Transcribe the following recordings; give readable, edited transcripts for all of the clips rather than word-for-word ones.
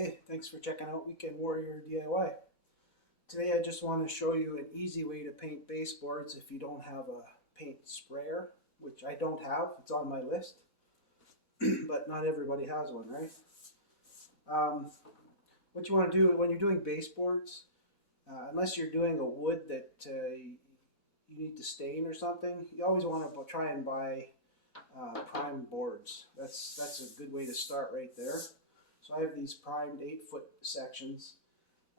Hey, thanks for checking out Weekend Warrior DIY. Today I just want to show you an easy way to paint baseboards if you don't have a paint sprayer, which I don't have. It's on my list, but not everybody has one, right? What you want to do when you're doing baseboards, unless you're doing a wood that you need to stain or something, you always want to try and buy primed boards. That's a good way to start right there. So I have these primed 8-foot sections,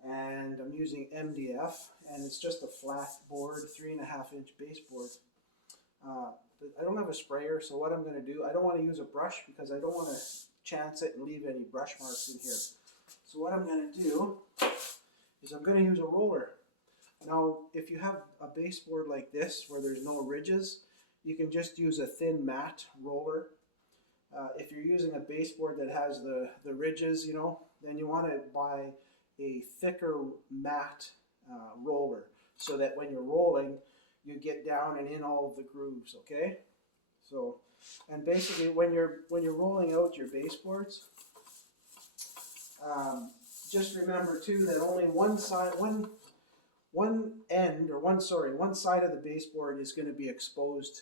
and I'm using MDF, and it's just a flat board, 3.5-inch baseboard. But I don't have a sprayer, so what I'm going to do, I don't want to use a brush because I don't want to chance it and leave any brush marks in here. So what I'm going to do is I'm going to use a roller. Now, if you have a baseboard like this where there's no ridges, you can just use a thin matte roller. If you're using a baseboard that has the ridges, then you want to buy a thicker matte roller so that when you're rolling, you get down and in all of the grooves, okay? So, and basically when you're rolling out your baseboards, just remember too that only one side of the baseboard is going to be exposed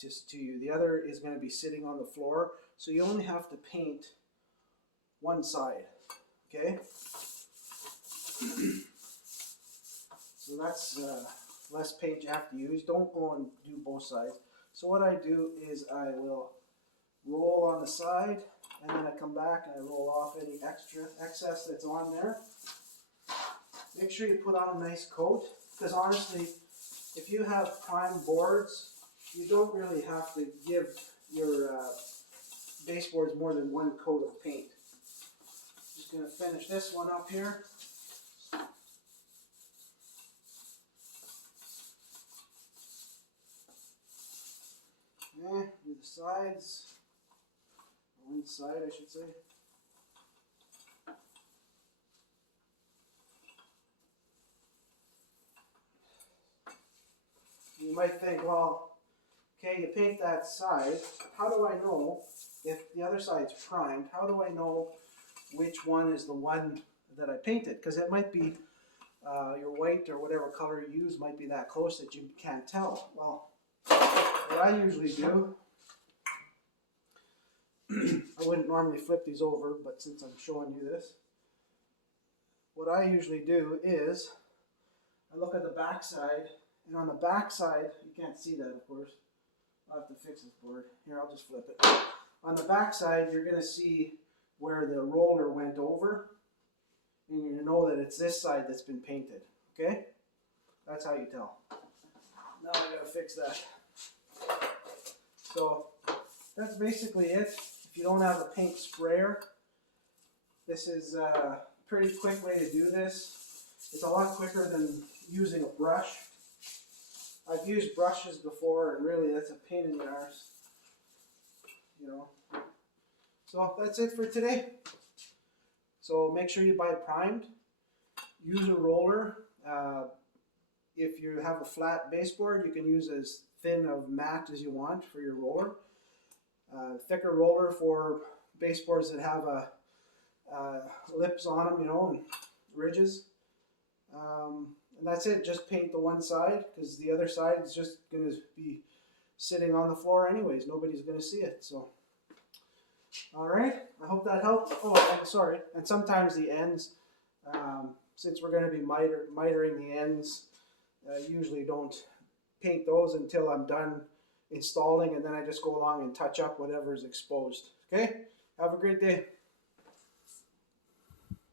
just to you. The other is going to be sitting on the floor, so you only have to paint one side, okay? So that's less paint you have to use. Don't go and do both sides. So what I do is I will roll on the side, and then I come back and I roll off any excess that's on there. Make sure you put on a nice coat, because honestly, if you have primed boards, you don't really have to give your baseboards more than one coat of paint. Just going to finish this one up here. Do the sides, one side I should say. You might think, well, okay, you paint that side. How do I know if the other side's primed? How do I know which one is the one that I painted? Because it might be your white or whatever color you use might be that close that you can't tell. Well, what I usually do, I wouldn't normally flip these over, but since I'm showing you this, what I usually do is I look at the back side, and on the back side, you can't see that of course, I'll have to fix this board. Here, I'll just flip it. On the back side, you're going to see where the roller went over, and you know that it's this side that's been painted, okay? That's how you tell. Now I got to fix that. So that's basically it. If you don't have a paint sprayer, this is a pretty quick way to do this. It's a lot quicker than using a brush. I've used brushes before, and really that's a pain in the arse, So that's it for today. So make sure you buy primed. Use a roller. If you have a flat baseboard, you can use as thin of matte as you want for your roller. Thicker roller for baseboards that have lips on them, and ridges. And that's it. Just paint the one side, because the other side is just going to be sitting on the floor anyways. Nobody's going to see it. So, all right. I hope that helped. Oh, I'm sorry. And sometimes the ends, since we're going to be mitering the ends, usually don't paint those until I'm done installing, and then I just go along and touch up whatever is exposed. Okay? Have a great day.